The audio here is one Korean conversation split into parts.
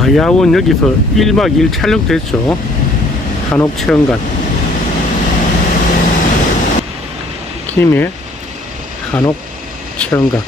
아, 야원 여기서 1박 2일 촬영됐죠. 한옥체험관. 김해 한옥체험관.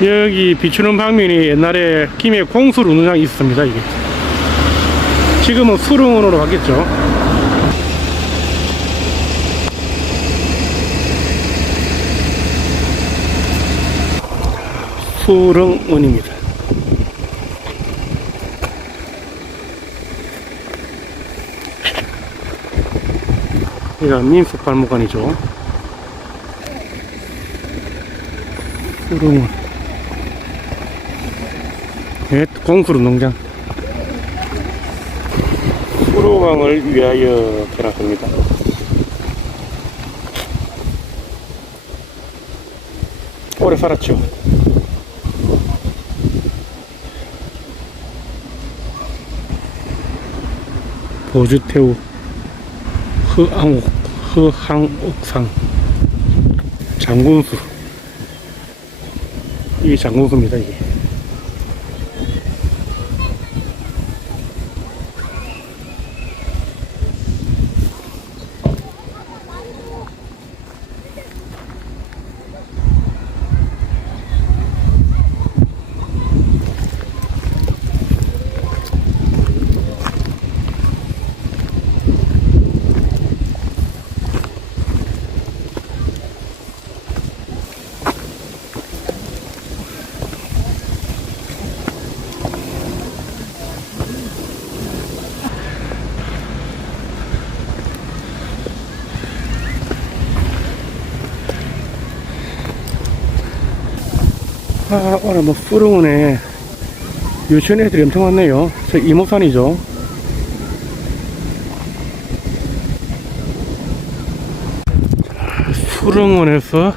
여기 비추는 방면이 옛날에 김해 공술 운동장이 있었습니다, 이게. 지금은 수릉원으로 바뀌었죠. 수릉원입니다. 여기가 민속박물관이죠. 수릉원. 예, 공수릉농장. 수로왕을 위하여 해놨습니다. 오래 살았죠. 보주태우 허항옥 허항옥상 장군수. 이 장군수입니다 이게 아 오늘 뭐 수릉원에 유치원 애들이 엄청 많네요. 저 이모산이죠. 자, 수릉원에서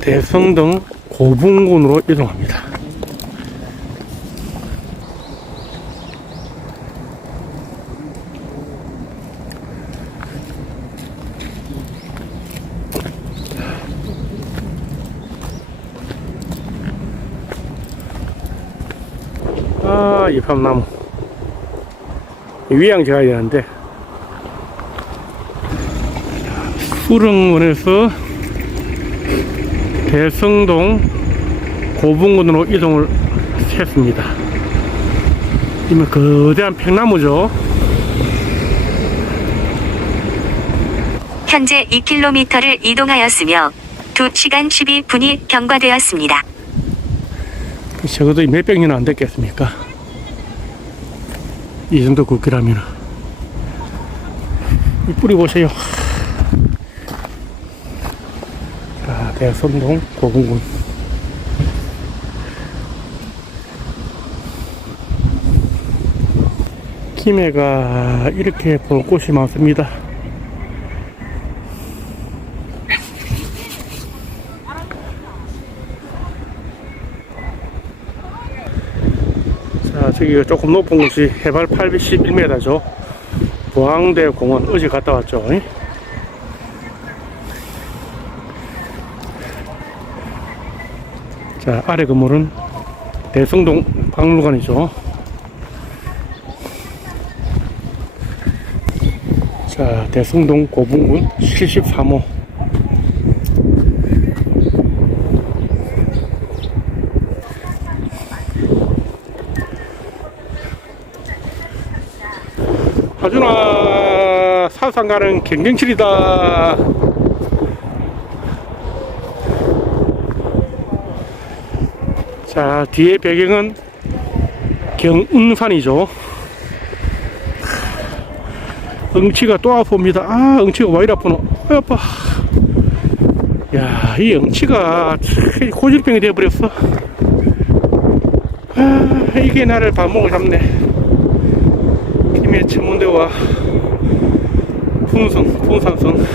대성동 고분군으로 이동합니다 아, 이 밤나무. 위양 지어야 되는데. 수릉원에서 대성동 고분군으로 이동을 했습니다. 이면 거대한 평나무죠. 현재 2km를 이동하였으며 2시간 12분이 경과되었습니다. 적어도 몇 백 년은 안 됐겠습니까? 이 정도 굵기라면. 이 뿌리 보세요. 자, 대성동 고분군. 김해가 이렇게 볼 곳이 많습니다. 자, 저기 조금 높은 곳이 해발 811m죠. 보항대 공원 어제 갔다 왔죠. 이? 자, 아래 건물은 대성동 박물관이죠. 자, 대성동 고분군 73호. 하준아 사상가는 경경칠이다. 자 뒤에 배경은 경운산이죠. 응치가 또 아픕니다. 아 응치가 왜 이리 아프노. 아, 아파. 야이 응치가 참 고질병이 되어버렸어. 아 이게 나를 발목을 잡네 김해 천문대와 풍성, 풍산성.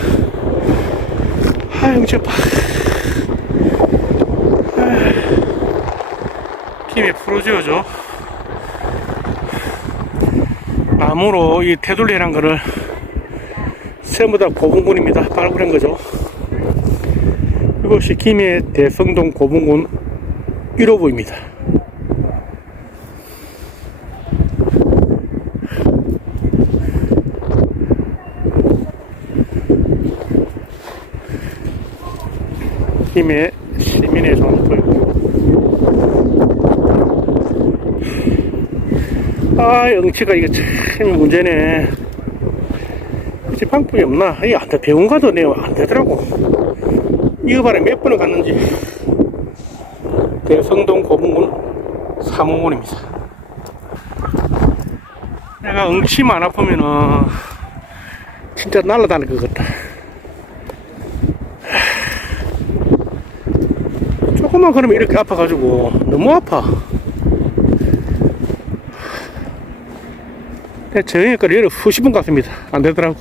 아, 영치 아파. 아, 김해 프로지오죠. 나무로 이 테둘리란 거를 전부 다 고분군입니다. 발굴한 거죠. 이곳이 김해 대성동 고분군 1호부입니다. 김해 시민의 전투 아, 영치가 이게 참 문제네. 방법이 없나? 이게 안 돼. 병원 가도 내가 안 되더라고. 이거 봐라, 몇 번을 갔는지. 대성동 고분군 사무원입니다. 내가 응치만 안 아프면은 진짜 날아다닐 것 같다. 조금만 그러면 이렇게 아파가지고 너무 아파. 내 저녁까지 열을 수십 번 갔습니다. 안 되더라고.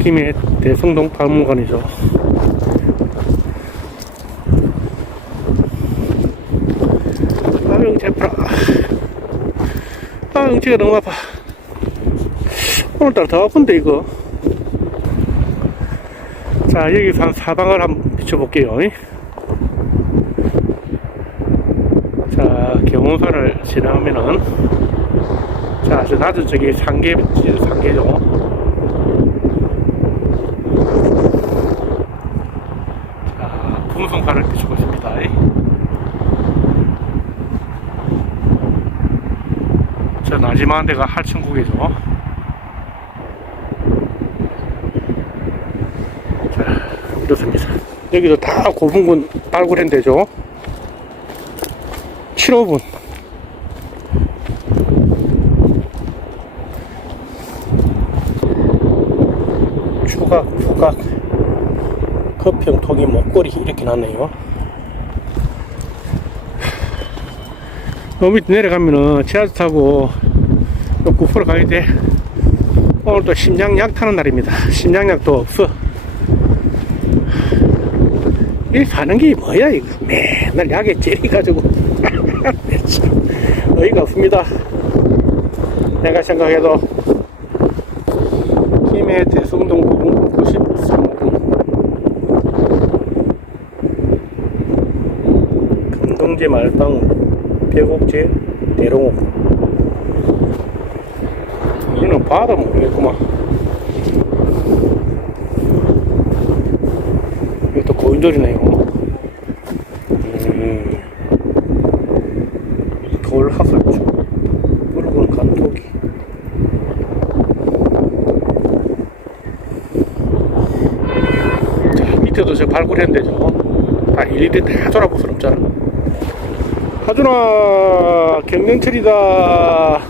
김해 대성동 박물관이죠. 아, 응치가 너무 아파. 오늘따라 더 아픈데, 이거. 자, 여기서 한 사방을 한번 비춰볼게요. 자, 경운선을 지나면은, 자, 저 낮은 저기 상계, 상계죠. 자, 풍성판을 비추고 있습니다. 저 나지막한 데가 할천국이죠. 이렇습니다. 여기도 다 고분군 발굴한 데죠. 7호분. 추각, 부각, 거평, 토기, 목걸이 이렇게 났네요. 요 밑에 내려가면은 지하철 타고 요 구포로 가야 돼. 오늘 또 심장약 타는 날입니다. 심장약도 없어. 이 사는 게 뭐야, 이거. 맨날 약에 찌리가지고. 참, 어이가 없습니다. 내가 생각해도 김해 대성동 고분 93분 금동제 말방 벽옥제 대롱호 이는 봐도 모르겠구만 고인돌이네요. 음. 간토기. 자 밑에도 저 발굴했는데죠 다 일일이 다 없잖아? 하준아 경명철이다.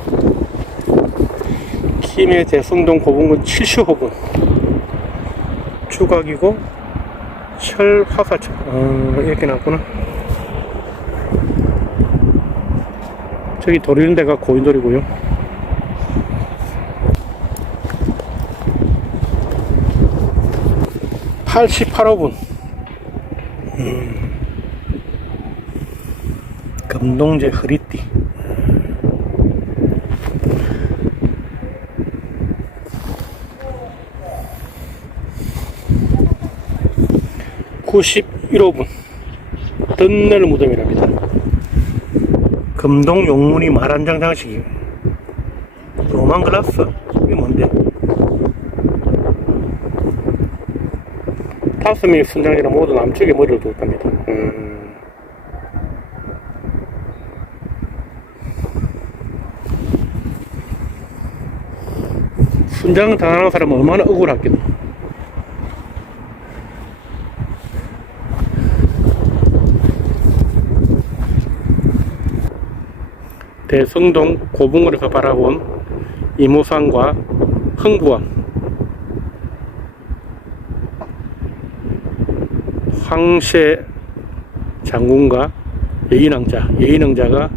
김해 대성동 고분군 70호군. 추각이고 철화살철 어, 이렇게 나왔구나 저기 돌리는 데가 고인돌이고요. (88호분) 음. 금동제 허리띠 (91호분) 던넬 무덤이랍니다. 금동 용문이 말한장 장식이 로만 글라스? 이게 뭔데? 다섯 명의 순장이라 모두 남쪽에 머리를 두었답니다. 음. 순장 당하는 사람은 얼마나 억울하겠노 대성동 고분군에서 바라본 이모산과 흥부암 황새 장군과 예인왕자 예인왕자가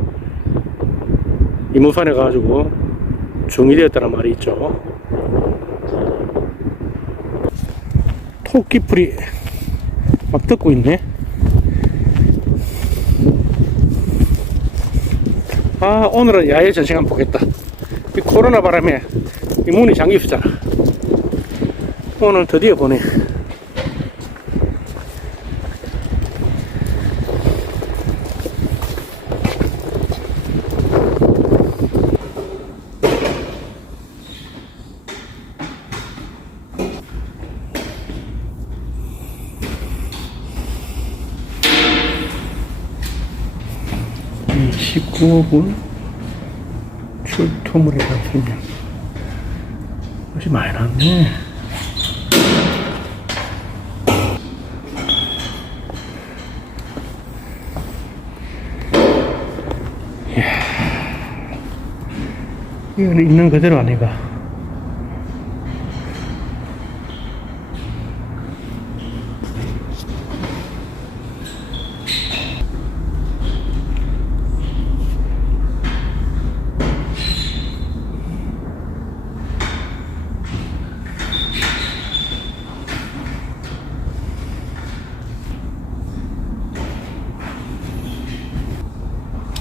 이모산에 가가지고 중이 되었다는 말이 있죠. 토끼풀이 막 뜯고 있네 아 오늘은 야외 전시관 보겠다. 이 코로나 바람에 이 문이 잠겼잖아. 오늘 드디어 보네. 이 19분 출토물에 가시면 옷이 많이 났네. 이야. 이거는 있는 그대로 아니가.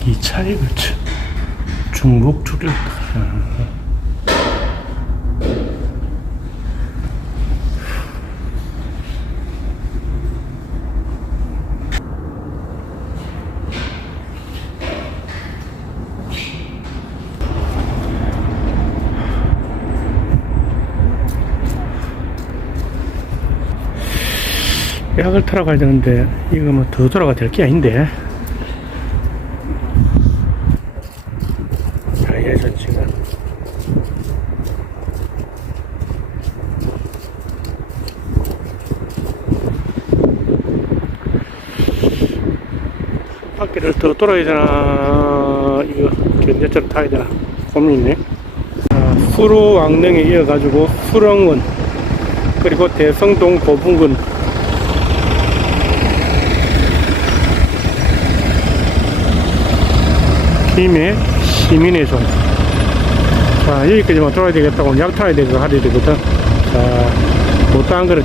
이 그쳐 중복 줄였다. 약을 타러 가야 되는데 이거 뭐 더 돌아가 될 게 아닌데 자예 전체가 바퀴를 더 돌아야 되나 이거 견제처럼 타야 되나 고민이네 아, 수로 왕릉에 이어가지고 수렁원 그리고 대성동 고분군 김해 시민의 종. 자, 여기까지만 돌아야 되겠다고 약 타야 되고 하야 되거든. 자, 못다 한 그릇.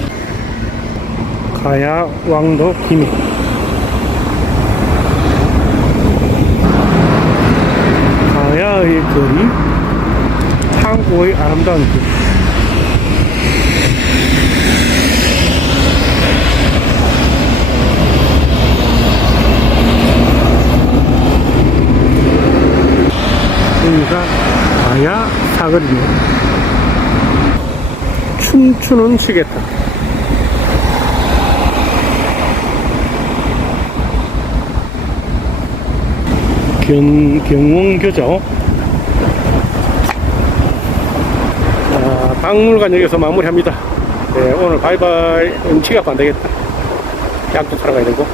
가야 왕도 김해. 가야의 거리, 항구의 아름다운 길. 여기가 가야 사거리네. 춤추는 시계탑. 경, 경원교죠. 자, 박물관 역에서 마무리합니다. 네, 오늘 바이바이. 음치가 안 되겠다. 약도 사러 가야 되고.